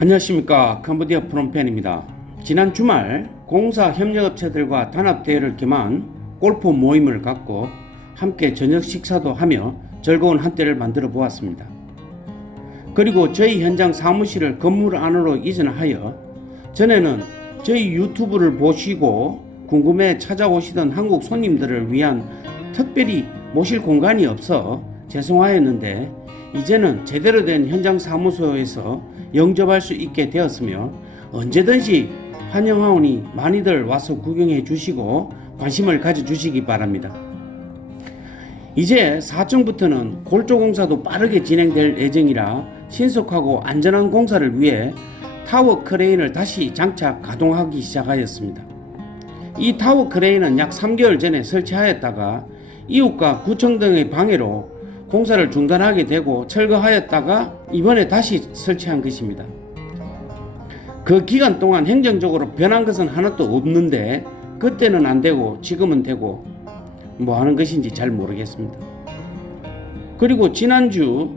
안녕하십니까. 캄보디아 프롬펜입니다. 지난 주말 공사 협력업체들과 단합대회를 겸한 골프 모임을 갖고 함께 저녁 식사도 하며 즐거운 한때를 만들어 보았습니다. 그리고 저희 현장 사무실을 건물 안으로 이전하여 전에는 저희 유튜브를 보시고 궁금해 찾아오시던 한국 손님들을 위한 특별히 모실 공간이 없어 죄송하였는데, 이제는 제대로 된 현장 사무소에서 영접할 수 있게 되었으며 언제든지 환영하오니 많이들 와서 구경해 주시고 관심을 가져주시기 바랍니다. 이제 4층부터는 골조 공사도 빠르게 진행될 예정이라 신속하고 안전한 공사를 위해 타워 크레인을 다시 장착 가동하기 시작하였습니다. 이 타워 크레인은 약 3개월 전에 설치하였다가 이웃과 구청 등의 방해로 공사를 중단하게 되고 철거하였다가 이번에 다시 설치한 것입니다. 그 기간 동안 행정적으로 변한 것은 하나도 없는데 그때는 안 되고 지금은 되고 뭐 하는 것인지 잘 모르겠습니다. 그리고 지난주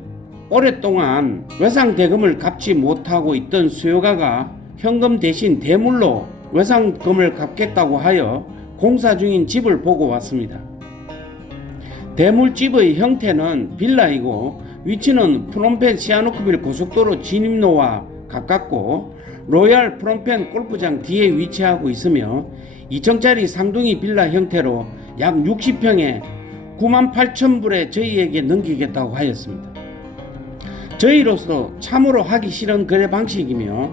오랫동안 외상 대금을 갚지 못하고 있던 수요가가 현금 대신 대물로 외상금을 갚겠다고 하여 공사 중인 집을 보고 왔습니다. 대물집의 형태는 빌라이고 위치는 프놈펜 시아누크빌 고속도로 진입로와 가깝고 로얄 프놈펜 골프장 뒤에 위치하고 있으며 2층짜리 상둥이 빌라 형태로 약 60평에 98,000불에 저희에게 넘기겠다고 하였습니다. 저희로서 참으로 하기 싫은 거래 방식이며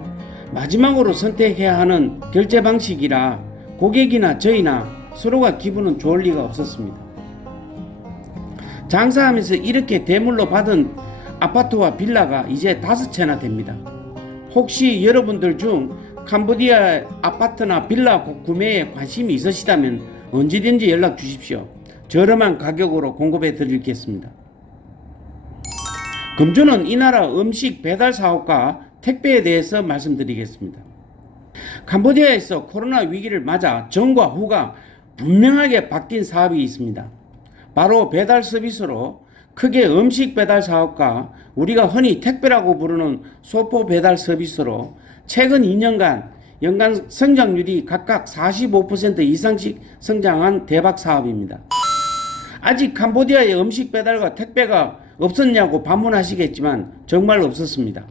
마지막으로 선택해야 하는 결제 방식이라 고객이나 저희나 서로가 기분은 좋을 리가 없었습니다. 장사하면서 이렇게 대물로 받은 아파트와 빌라가 이제 5채나 됩니다. 혹시 여러분들 중 캄보디아 아파트나 빌라 구매에 관심이 있으시다면 언제든지 연락 주십시오. 저렴한 가격으로 공급해 드리겠습니다. 금주는 이 나라 음식 배달 사업과 택배에 대해서 말씀드리겠습니다. 캄보디아에서 코로나 위기를 맞아 전과 후가 분명하게 바뀐 사업이 있습니다. 바로 배달 서비스로 크게 음식 배달 사업과 우리가 흔히 택배라고 부르는 소포 배달 서비스로 최근 2년간 연간 성장률이 각각 45% 이상씩 성장한 대박 사업입니다. 아직 캄보디아의 음식 배달과 택배가 없었냐고 반문하시겠지만 정말 없었습니다.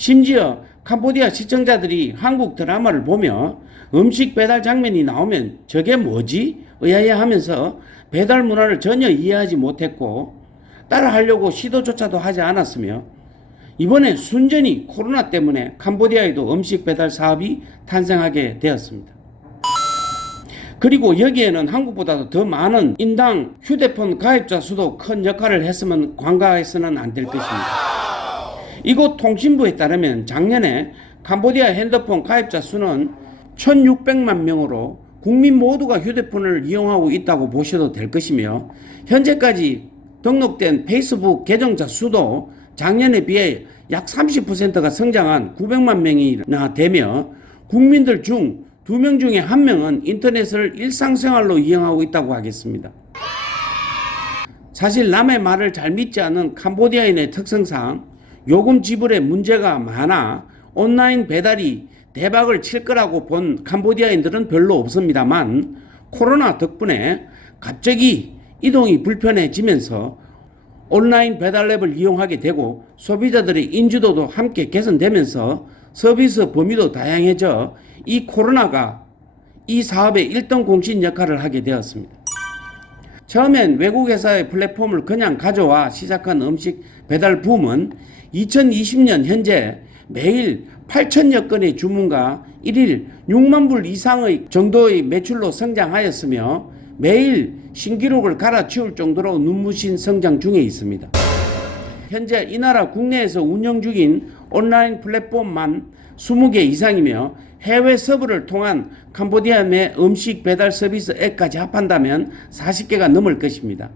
심지어 캄보디아 시청자들이 한국 드라마를 보며 음식 배달 장면이 나오면 저게 뭐지? 의아해 하면서 배달 문화를 전혀 이해하지 못했고 따라하려고 시도조차도 하지 않았으며 이번에 순전히 코로나 때문에 캄보디아에도 음식 배달 사업이 탄생하게 되었습니다. 그리고 여기에는 한국보다도 더 많은 인당 휴대폰 가입자 수도 큰 역할을 했으면 관가해서는 안 될 것입니다. 이곳 통신부에 따르면 작년에 캄보디아 핸드폰 가입자 수는 1,600만 명으로 국민 모두가 휴대폰을 이용하고 있다고 보셔도 될 것이며 현재까지 등록된 페이스북 계정자 수도 작년에 비해 약 30%가 성장한 900만 명이나 되며 국민들 중 2명 중에 1명은 인터넷을 일상생활로 이용하고 있다고 하겠습니다. 사실 남의 말을 잘 믿지 않는 캄보디아인의 특성상 요금 지불에 문제가 많아 온라인 배달이 대박을 칠 거라고 본 캄보디아인들은 별로 없습니다만 코로나 덕분에 갑자기 이동이 불편해지면서 온라인 배달 앱을 이용하게 되고 소비자들의 인지도도 함께 개선되면서 서비스 범위도 다양해져 이 코로나가 이 사업의 1등 공신 역할을 하게 되었습니다. 처음엔 외국 회사의 플랫폼을 그냥 가져와 시작한 음식 배달 붐은 2020년 현재 매일 8천여 건의 주문과 1일 6만 불 이상의 정도의 매출로 성장하였으며 매일 신기록을 갈아치울 정도로 눈부신 성장 중에 있습니다. 현재 이 나라 국내에서 운영 중인 온라인 플랫폼만 20개 이상이며 해외 서버를 통한 캄보디아 내 음식 배달 서비스 앱까지 합한다면 40개가 넘을 것입니다.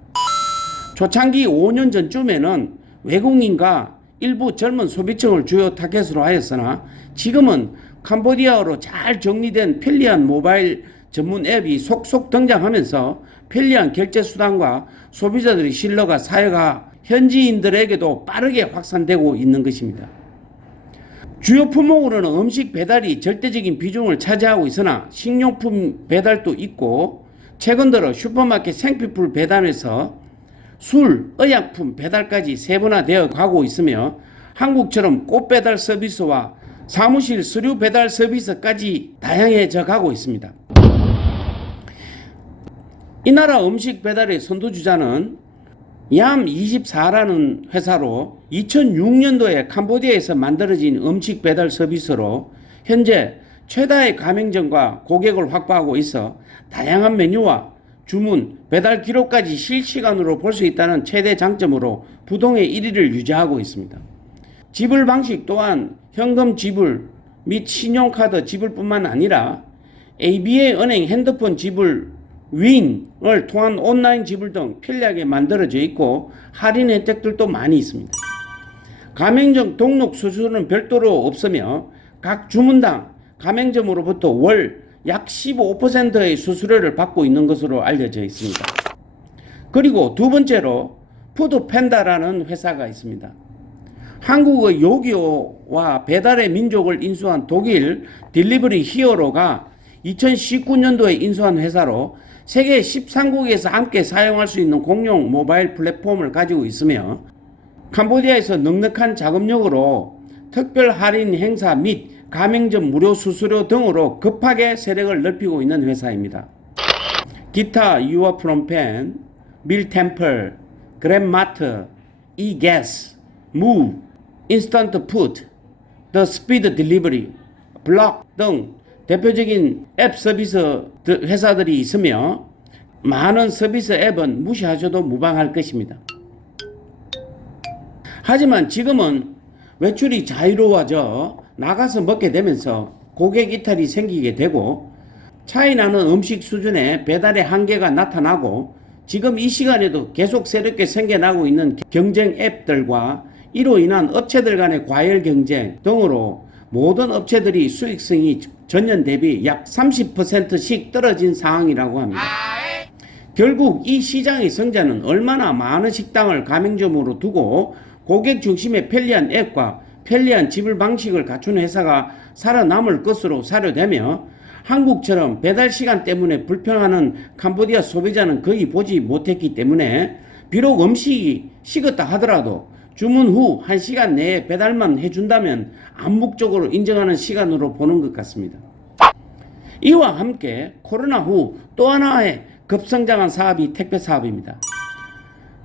초창기 5년 전쯤에는 외국인과 일부 젊은 소비층을 주요 타겟으로 하였으나 지금은 캄보디아어로 잘 정리된 편리한 모바일 전문 앱이 속속 등장하면서 편리한 결제 수단과 소비자들의 신뢰가 사회가 현지인들에게도 빠르게 확산되고 있는 것입니다. 주요 품목으로는 음식 배달이 절대적인 비중을 차지하고 있으나 식료품 배달도 있고 최근 들어 슈퍼마켓 생필품 배달에서 술, 의약품 배달까지 세분화되어 가고 있으며 한국처럼 꽃 배달 서비스와 사무실 서류 배달 서비스까지 다양해져 가고 있습니다. 이 나라 음식 배달의 선두주자는 얌24라는 회사로 2006년도에 캄보디아에서 만들어진 음식 배달 서비스로 현재 최다의 가맹점과 고객을 확보하고 있어 다양한 메뉴와 주문, 배달 기록까지 실시간으로 볼 수 있다는 최대 장점으로 부동의 1위를 유지하고 있습니다. 지불 방식 또한 현금 지불 및 신용카드 지불뿐만 아니라 ABA 은행 핸드폰 지불 윙을 통한 온라인 지불 등 편리하게 만들어져 있고 할인 혜택들도 많이 있습니다. 가맹점 등록 수수료는 별도로 없으며 각 주문당 가맹점으로부터 월 약 15%의 수수료를 받고 있는 것으로 알려져 있습니다. 그리고 두 번째로 푸드팬다라는 회사가 있습니다. 한국의 요기요와 배달의 민족을 인수한 독일 딜리버리 히어로가 2019년도에 인수한 회사로 세계 13국에서 함께 사용할 수 있는 공용 모바일 플랫폼을 가지고 있으며 캄보디아에서 넉넉한 자금력으로 특별 할인 행사 및 가맹점 무료 수수료 등으로 급하게 세력을 넓히고 있는 회사입니다. 기타 유어 프롬펜, 밀템플, 그랩마트, 이게스, 무, 인스턴트 푸드, 더 스피드 딜리버리, 블럭 등 대표적인 앱 서비스 회사들이 있으며 많은 서비스 앱은 무시하셔도 무방할 것입니다. 하지만 지금은 외출이 자유로워져 나가서 먹게 되면서 고객 이탈이 생기게 되고 차이나는 음식 수준의 배달의 한계가 나타나고 지금 이 시간에도 계속 새롭게 생겨나고 있는 경쟁 앱들과 이로 인한 업체들 간의 과열 경쟁 등으로 모든 업체들이 수익성이 전년 대비 약 30%씩 떨어진 상황이라고 합니다. 결국 이 시장의 성장은 얼마나 많은 식당을 가맹점으로 두고 고객 중심의 편리한 앱과 편리한 지불 방식을 갖춘 회사가 살아남을 것으로 사료되며 한국처럼 배달 시간 때문에 불평하는 캄보디아 소비자는 거의 보지 못했기 때문에 비록 음식이 식었다 하더라도 주문 후 1시간 내에 배달만 해준다면 암묵적으로 인정하는 시간으로 보는 것 같습니다. 이와 함께 코로나 후 또 하나의 급성장한 사업이 택배 사업입니다.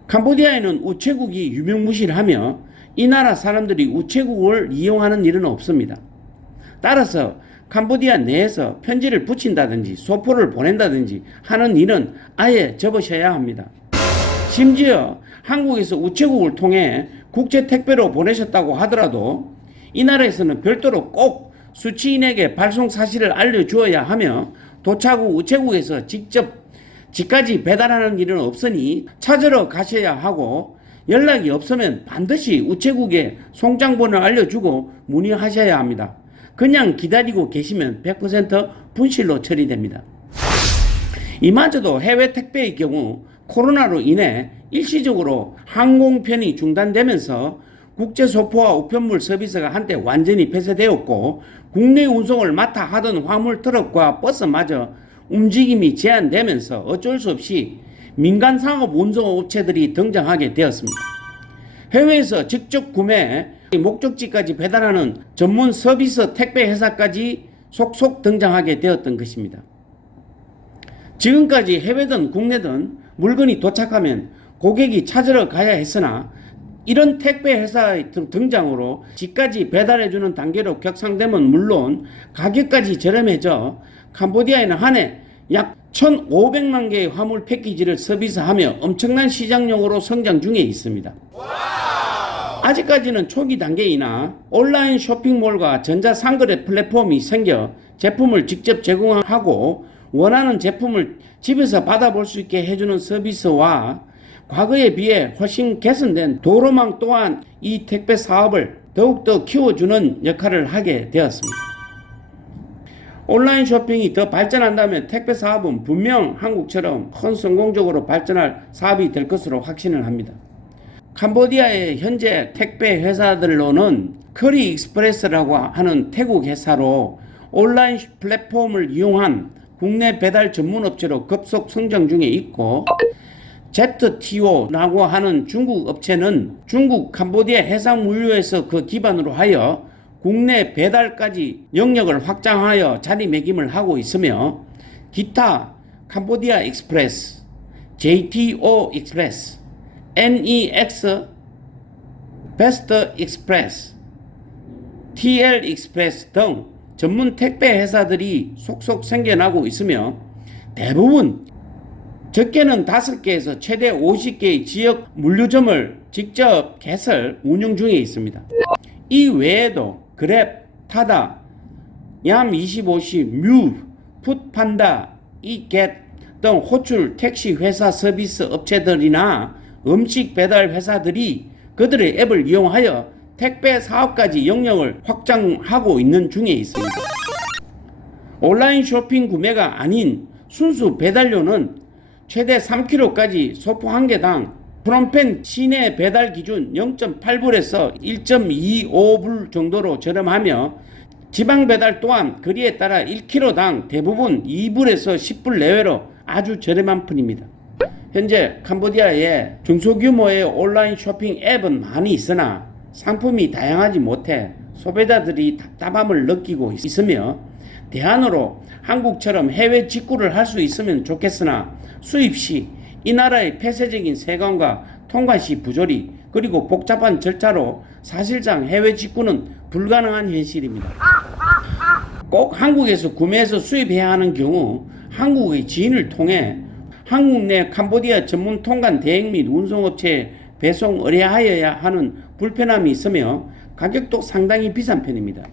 캄보디아에는 우체국이 유명무실하며 이 나라 사람들이 우체국을 이용하는 일은 없습니다. 따라서 캄보디아 내에서 편지를 붙인다든지 소포를 보낸다든지 하는 일은 아예 접으셔야 합니다. 심지어 한국에서 우체국을 통해 국제 택배로 보내셨다고 하더라도 이 나라에서는 별도로 꼭 수취인에게 발송 사실을 알려주어야 하며 도착 후 우체국에서 직접 집까지 배달하는 일은 없으니 찾으러 가셔야 하고 연락이 없으면 반드시 우체국에 송장번호를 알려주고 문의하셔야 합니다. 그냥 기다리고 계시면 100% 분실로 처리됩니다. 이마저도 해외 택배의 경우 코로나로 인해 일시적으로 항공편이 중단되면서 국제 소포와 우편물 서비스가 한때 완전히 폐쇄되었고 국내 운송을 맡아 하던 화물 트럭과 버스마저 움직임이 제한되면서 어쩔 수 없이 민간 상업 운송 업체들이 등장하게 되었습니다. 해외에서 직접 구매, 목적지까지 배달하는 전문 서비스 택배 회사까지 속속 등장하게 되었던 것입니다. 지금까지 해외든 국내든 물건이 도착하면 고객이 찾으러 가야 했으나 이런 택배 회사의 등장으로 집까지 배달해주는 단계로 격상되면 물론 가격까지 저렴해져 캄보디아에는 한 해 약 1,500만 개의 화물 패키지를 서비스하며 엄청난 시장용으로 성장 중에 있습니다. 아직까지는 초기 단계이나 온라인 쇼핑몰과 전자상거래 플랫폼이 생겨 제품을 직접 제공하고 원하는 제품을 집에서 받아볼 수 있게 해주는 서비스와 과거에 비해 훨씬 개선된 도로망 또한 이 택배 사업을 더욱더 키워주는 역할을 하게 되었습니다. 온라인 쇼핑이 더 발전한다면 택배 사업은 분명 한국처럼 큰 성공적으로 발전할 사업이 될 것으로 확신을 합니다. 캄보디아의 현재 택배 회사들로는 커리 익스프레스라고 하는 태국 회사로 온라인 플랫폼을 이용한 국내 배달 전문 업체로 급속 성장 중에 있고, ZTO라고 하는 중국 업체는 중국 캄보디아 해상물류에서 그 기반으로 하여 국내 배달까지 영역을 확장하여 자리매김을 하고 있으며, 기타 캄보디아 익스프레스, JTO 익스프레스, NEX 베스트 익스프레스, TL 익스프레스 등 전문 택배 회사들이 속속 생겨나고 있으며, 대부분 적게는 5개에서 최대 50개의 지역 물류점을 직접 개설 운영 중에 있습니다. 이 외에도 그랩, 타다, 얌25시, 뮤, 풋판다, 이겟 등 호출 택시 회사 서비스 업체들이나 음식 배달 회사들이 그들의 앱을 이용하여 택배 사업까지 영역을 확장하고 있는 중에 있습니다. 온라인 쇼핑 구매가 아닌 순수 배달료는 최대 3kg까지 소포 한 개당 프롬펜 시내 배달 기준 0.8불에서 1.25불 정도로 저렴하며, 지방 배달 또한 거리에 따라 1kg당 대부분 2불에서 10불 내외로 아주 저렴한 편입니다. 현재 캄보디아에 중소규모의 온라인 쇼핑 앱은 많이 있으나 상품이 다양하지 못해 소비자들이 답답함을 느끼고 있으며, 대안으로 한국처럼 해외 직구를 할 수 있으면 좋겠으나 수입 시 이 나라의 폐쇄적인 세관과 통관시 부조리 그리고 복잡한 절차로 사실상 해외 직구는 불가능한 현실입니다. 꼭 한국에서 구매해서 수입해야 하는 경우 한국의 지인을 통해 한국 내 캄보디아 전문 통관 대행 및 운송업체에 배송 의뢰하여야 하는 불편함이 있으며 가격도 상당히 비싼 편입니다.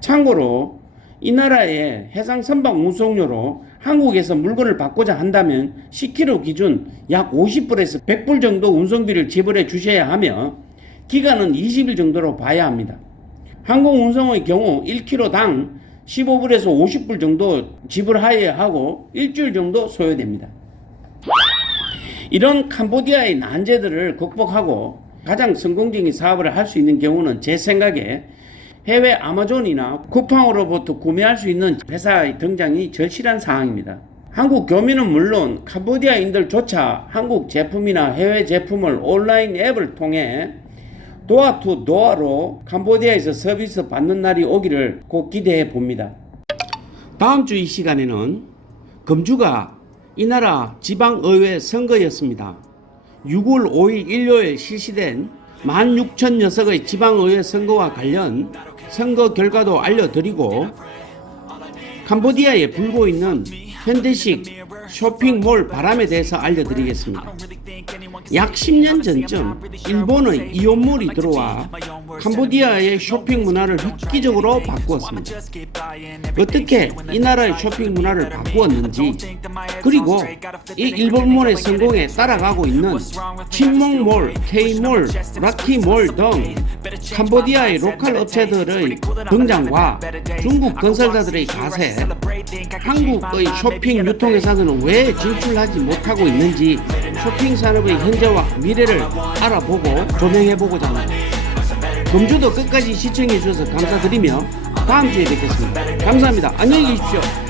참고로 이 나라의 해상 선박 운송료로 한국에서 물건을 받고자 한다면 10kg 기준 약 50불에서 100불 정도 운송비를 지불해 주셔야 하며, 기간은 20일 정도로 봐야 합니다. 항공 운송의 경우 1kg당 15불에서 50불 정도 지불하여야 하고 일주일 정도 소요됩니다. 이런 캄보디아의 난제들을 극복하고 가장 성공적인 사업을 할 수 있는 경우는 제 생각에 해외 아마존이나 쿠팡으로부터 구매할 수 있는 회사의 등장이 절실한 상황입니다. 한국 교민은 물론 캄보디아인들조차 한국 제품이나 해외 제품을 온라인 앱을 통해 도어 투 도어로 캄보디아에서 서비스 받는 날이 오기를 꼭 기대해 봅니다. 다음 주 이 시간에는 금주가 이 나라 지방의회 선거였습니다. 6월 5일 일요일 실시된 16,000녀석의 지방의회 선거와 관련 선거 결과도 알려드리고, 캄보디아에 불고 있는 현대식 쇼핑몰 바람에 대해서 알려드리겠습니다. 약 10년 전쯤 일본의 이온몰이 들어와 캄보디아의 쇼핑 문화를 획기적으로 바꾸었습니다. 어떻게 이 나라의 쇼핑 문화를 바꾸었는지, 그리고 이 일본몰의 성공에 따라가고 있는 친목몰, K몰, 락키몰 등 캄보디아의 로컬 업체들의 등장과 중국 건설사들의 가세, 한국의 쇼핑 유통회사들은 왜 진출하지 못하고 있는지 쇼핑 산업의 현재와 미래를 알아보고 조명해보고자 합니다. 금주도 끝까지 시청해 주셔서 감사드리며 다음 주에 뵙겠습니다. 감사합니다. 안녕히 계십시오.